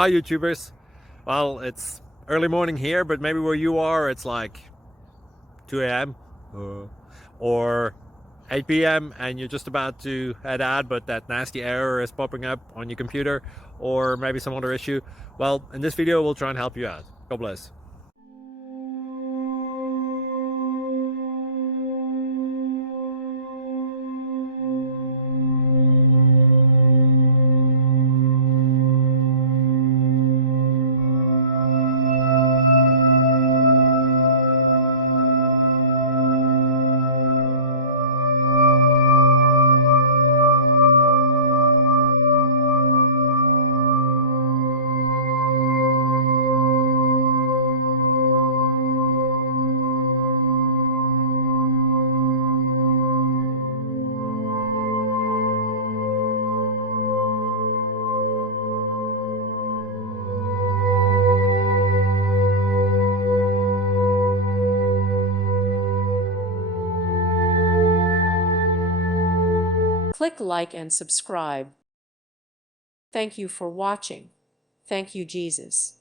Hi YouTubers. Well, it's early morning here, but maybe where you are it's like 2 a.m. or 8 p.m. and you're just about to head out, but that nasty error is popping up on your computer, or maybe some other issue. Well, in this video we'll try and help you out. God bless. Click like and subscribe. Thank you for watching. Thank you, Jesus.